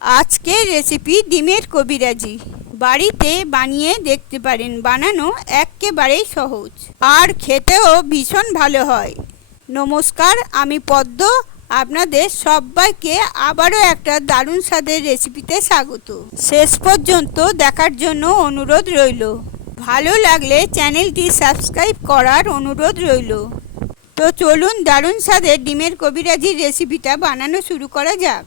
আজকের রেসিপি ডিমের কবিরাজি। বাড়িতে বানিয়ে দেখতে পারেন, বানানো একেবারেই সহজ আর খেতেও ভীষণ ভালো হয়। নমস্কার, আমি পদ্ম। আপনাদের সবাইকে আবারও একটা দারুণ স্বাদের রেসিপিতে স্বাগত। শেষ পর্যন্ত দেখার জন্য অনুরোধ রইল। ভালো লাগলে চ্যানেলটি সাবস্ক্রাইব করার অনুরোধ রইল। তো চলুন দারুণ স্বাদের ডিমের কবিরাজির রেসিপিটা বানানো শুরু করা যাক।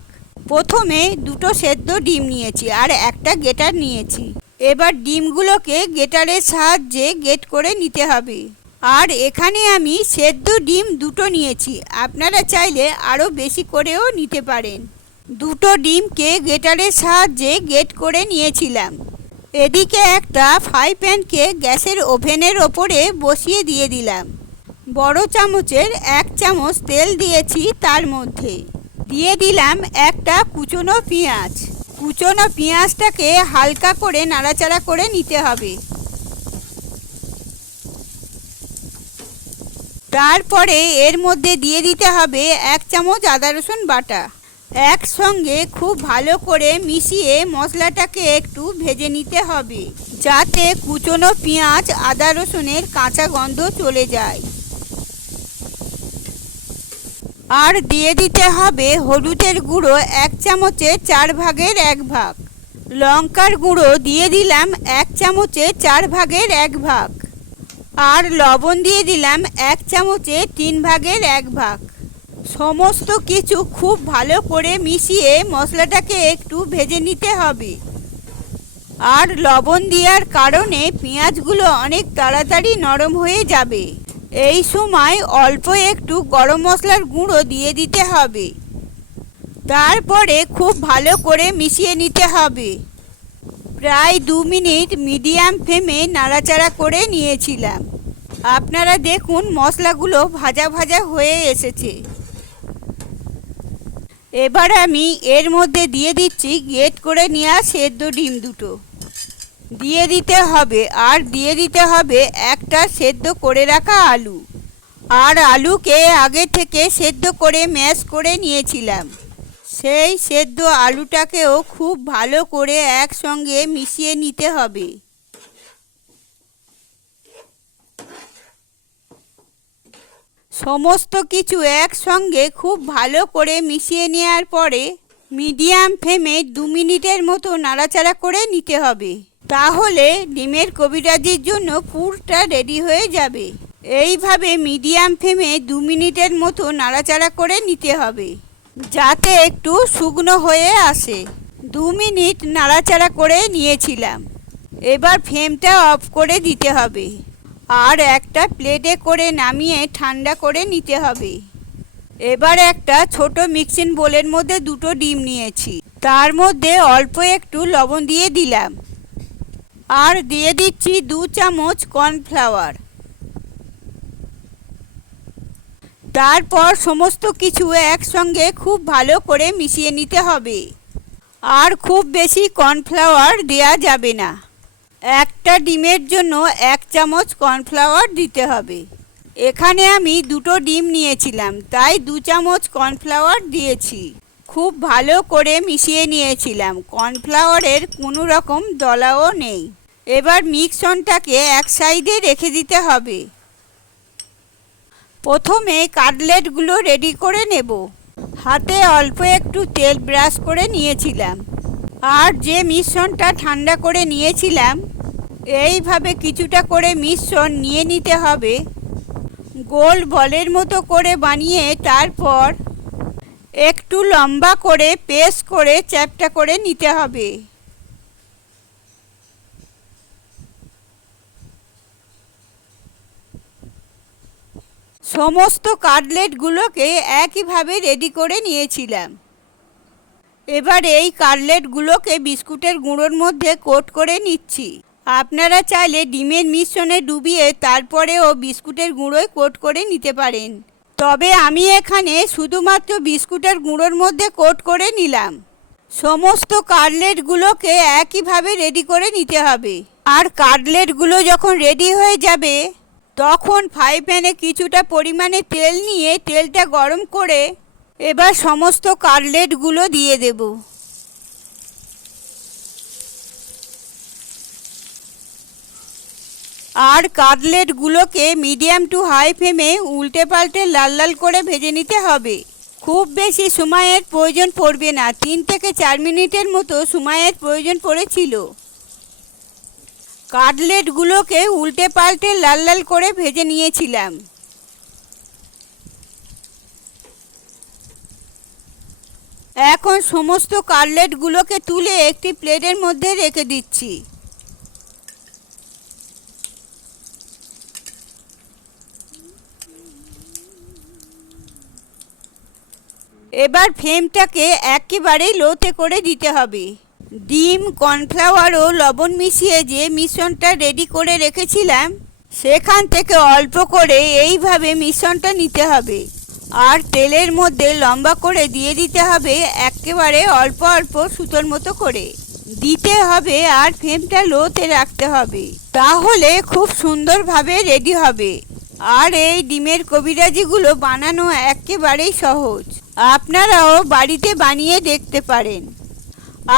প্রথমে দুটো সেদ্ধ ডিম নিয়েছি আর একটা গ্রেটার নিয়েছি। এবার ডিমগুলোকে গ্রেটারের সাহায্যে গ্রেট করে নিতে হবে। আর এখানে আমি সেদ্ধ ডিম দুটো নিয়েছি, আপনারা চাইলে আরও বেশি করেও নিতে পারেন। দুটো ডিমকে গ্রেটারের সাহায্যে গ্রেট করে নিয়েছিলাম। এদিকে একটা ফ্রাই প্যানকে গ্যাসের ওভেনের ওপরে বসিয়ে দিয়ে দিলাম। বড় চামচের 1 চামচ তেল দিয়েছি, তার মধ্যে দিয়ে দিলাম একটা কুচনো পেঁয়াজ। কুচনো পেঁয়াজটাকে হালকা করে নাড়াচাড়া করে নিতে হবে। তারপরে এর মধ্যে দিয়ে দিতে হবে 1 চামচ আদা রসুন বাটা। একসঙ্গে খুব ভালো করে মিশিয়ে মশলাটাকে একটু ভেজে নিতে হবে, যাতে কুচনো পেঁয়াজ আদা রসুনের কাঁচা গন্ধ চলে যায়। আর দিয়ে দিতে হবে হলুদের গুঁড়ো 1 চামচের 4 ভাগের 1 ভাগ। লঙ্কার গুঁড়ো দিয়ে দিলাম 1 চামচের 4 ভাগের 1 ভাগ। আর লবণ দিয়ে দিলাম 1 চামচের 3 ভাগের 1 ভাগ। সমস্ত কিছু খুব ভালো করে মিশিয়ে মশলাটাকে একটু ভেজে নিতে হবে। আর লবণ দেওয়ার কারণে পেঁয়াজগুলো অনেক তাড়াতাড়ি নরম হয়ে যাবে। এই সময় অল্প একটু গরম মশলার গুঁড়ো দিয়ে দিতে হবে। তারপরে খুব ভালো করে মিশিয়ে নিতে হবে। প্রায় 2 মিনিট মিডিয়াম ফ্লেমে নাড়াচাড়া করে নিয়েছিলাম। আপনারা দেখুন মশলাগুলো ভাজা ভাজা হয়ে এসেছে। এবার আমি এর মধ্যে দিয়ে দিচ্ছি গ্রেট করে নেওয়া সেদ্ধ ডিম দুটো দিয়ে দিতে হবে। আর দিয়ে দিতে হবে একটা সেদ্ধ করে রাখা আলু। আর আলুকে আগে থেকে সেদ্ধ করে ম্যাশ করে নিয়েছিলাম। সেই সেদ্ধ আলুটাকেও খুব ভালো করে একসঙ্গে মিশিয়ে নিতে হবে। সমস্ত কিছু একসঙ্গে খুব ভালো করে মিশিয়ে নেওয়ার পরে মিডিয়াম ফ্লেমে 2 মিনিটের মতো নাড়াচাড়া করে নিতে হবে। তাহলে ডিমের কবিরাজির জন্য পুরটা রেডি হয়ে যাবে। এইভাবে মিডিয়াম ফ্লেমে 2 মিনিটের মতো নাড়াচাড়া করে নিতে হবে, যাতে একটু শুকনো হয়ে আসে। 2 মিনিট নাড়াচাড়া করে নিয়েছিলাম। এবার ফ্লেমটা অফ করে দিতে হবে। আর একটা প্লেটে করে নামিয়ে ঠান্ডা করে নিতে হবে। এবার একটা ছোট মিক্সিং বোলের মধ্যে দুটো ডিম নিয়েছি, তার মধ্যে অল্প একটু লবণ দিয়ে দিলাম। আর দিয়ে দিচ্ছি 2 চামচ কর্নফ্লাওয়ার। তারপর সমস্ত কিছু একসঙ্গে খুব ভালো করে মিশিয়ে নিতে হবে। আর খুব বেশি কর্নফ্লাওয়ার দেওয়া যাবে না। একটা ডিমের জন্য 1 চামচ কর্নফ্লাওয়ার দিতে হবে। এখানে আমি দুটো ডিম নিয়েছিলাম, তাই 2 চামচ কর্নফ্লাওয়ার দিয়েছি। খুব ভালো করে মিশিয়ে নিয়েছিলাম, কর্নফ্লাওয়ারের কোনো রকম দলাও নেই। এবার মিশ্রণটাকে এক সাইডে রেখে দিতে হবে। প্রথমে কাটলেটগুলো রেডি করে নেব। হাতে অল্প একটু তেল ব্রাশ করে নিয়েছিলাম। আর যে মিশ্রণটা ঠান্ডা করে নিয়েছিলাম, এইভাবে কিছুটা করে মিশ্রণ নিয়ে নিতে হবে। গোল বলের মতো করে বানিয়ে তারপর একটু লম্বা করে পেস্ট করে চ্যাপ্টা করে নিতে হবে। সমস্ত কাটলেটগুলোকে একইভাবে রেডি করে নিয়েছিলাম। এবার এই কাটলেটগুলোকে বিস্কুটের গুঁড়োর মধ্যে কোট করে নিচ্ছি। আপনারা চাইলে ডিমের মিশ্রণে ডুবিয়ে তারপরেও বিস্কুটের গুঁড়োয় কোট করে নিতে পারেন। তবে আমি এখানে শুধুমাত্র বিস্কুটের গুঁড়োর মধ্যে কোট করে নিলাম। সমস্ত কাটলেটগুলোকে একইভাবে রেডি করে নিতে হবে। আর কাটলেটগুলো যখন রেডি হয়ে যাবে, তখন ফ্রাই প্যানে কিছুটা পরিমাণে তেল নিয়ে তেলটা গরম করে এবার সমস্ত কাটলেটগুলো দিয়ে দেব। আর কাটলেটগুলোকে মিডিয়াম টু হাই ফ্লেমে উল্টে পাল্টে লাল লাল করে ভেজে নিতে হবে। খুব বেশি সময়ের প্রয়োজন পড়বে না, 3 থেকে 4 মিনিটের মতো সময়ের প্রয়োজন পড়েছিল। কাটলেটগুলোকে উল্টে পাল্টে লাল লাল করে ভেজে নিয়েছিলাম। এখন সমস্ত কাটলেটগুলোকে তুলে একটি প্লেটের মধ্যে রেখে দিচ্ছি। এবার ফ্লেমটাকে একেবারেই লোতে করে দিতে হবে। ডিম, কর্নফ্লাওয়ার ও লবণ মিশিয়ে যে মিশ্রণটা রেডি করে রেখেছিলাম সেখান থেকে অল্প করে এইভাবে মিশ্রণটা নিতে হবে। আর তেলের মধ্যে লম্বা করে দিয়ে দিতে হবে, একেবারে অল্প অল্প সুতোর মতো করে দিতে হবে। আর ফ্লেমটা লোতে রাখতে হবে, তাহলে খুব সুন্দরভাবে রেডি হবে। আর এই ডিমের কবিরাজিগুলো বানানো একেবারেই সহজ, আপনারাও বাড়িতে বানিয়ে দেখতে পারেন।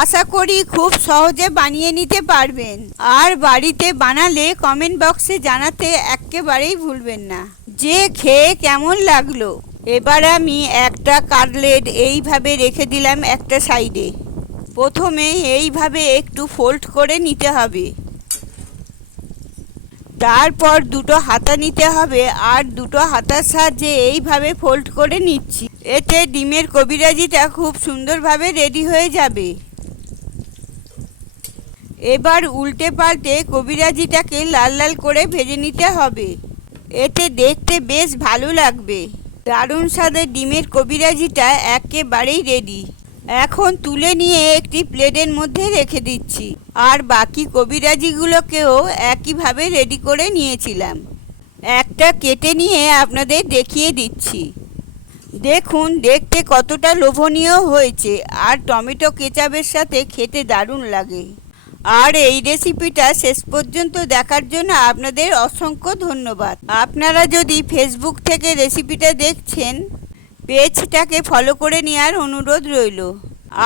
আশা করি খুব সহজে বানিয়ে নিতে পারবেন। আর বাড়িতে বানালে কমেন্ট বক্সে জানাতে একেবারেই ভুলবেন না যে খেয়ে কেমন লাগলো। এবার আমি একটা কাটলেট এইভাবে রেখে দিলাম একটা সাইডে। প্রথমে এইভাবে একটু ফোল্ড করে নিতে হবে, তারপর দুটো হাতা নিতে হবে। আর দুটো হাতার সাহায্যে এইভাবে ফোল্ড করে নিচ্ছি, এতে ডিমের কবিরাজিটা খুব সুন্দরভাবে রেডি হয়ে যাবে। এবার উল্টে পাল্টে কবিরাজিটাকে লাল লাল করে ভেজে নিতে হবে, এতে দেখতে বেশ ভালো লাগবে। দারুণ স্বাদের ডিমের কবিরাজিটা একেবারেই রেডি। এখন তুলে নিয়ে একটি প্লেটের মধ্যে রেখে দিচ্ছি। আর বাকি কবিরাজিগুলোকেও একইভাবে রেডি করে নিয়েছিলাম। একটা কেটে নিয়ে আপনাদের দেখিয়ে দিচ্ছি। দেখুন দেখতে কতটা লোভনীয় হয়েছে, আর টমেটো কেচাপের সাথে খেতে দারুণ লাগে। আর এই রেসিপিটা শেষ পর্যন্ত দেখার জন্য আপনাদের অসংখ্য ধন্যবাদ। আপনারা যদি ফেসবুক থেকে রেসিপিটা দেখছেন, পেজটাকে ফলো করে নেওয়ার অনুরোধ রইল।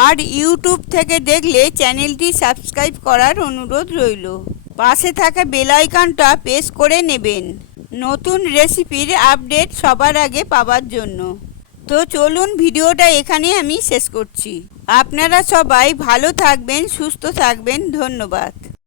আর ইউটিউব থেকে দেখলে চ্যানেলটি সাবস্ক্রাইব করার অনুরোধ রইল। পাশে থাকা বেল আইকনটা প্রেস করে নেবেন নতুন রেসিপির আপডেট সবার আগে পাওয়ার জন্য। তো চলুন ভিডিওটা এখানে আমি শেষ করছি। আপনারা সবাই ভালো থাকবেন, সুস্থ থাকবেন। ধন্যবাদ।